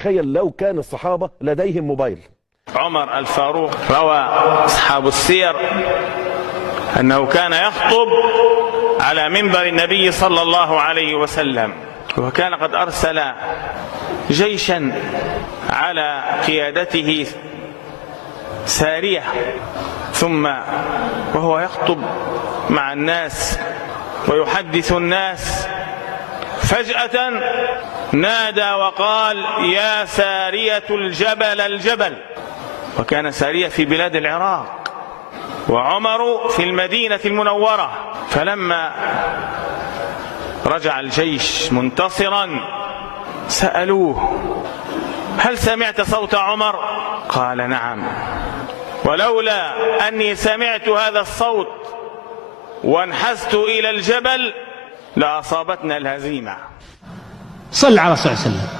تخيل لو كان الصحابة لديهم موبايل. عمر الفاروق روى أصحاب السير أنه كان يخطب على منبر النبي صلى الله عليه وسلم، وكان قد أرسل جيشا على قيادته سارية، ثم وهو يخطب مع الناس ويحدث الناس فجأة نادى وقال: يا سارية الجبل الجبل. وكان سارية في بلاد العراق وعمر في المدينة المنورة. فلما رجع الجيش منتصرا سألوه: هل سمعت صوت عمر؟ قال: نعم، ولولا أني سمعت هذا الصوت وانحزت إلى الجبل لأصابتنا الهزيمة. صلى على رسول الله صلى الله عليه وسلم.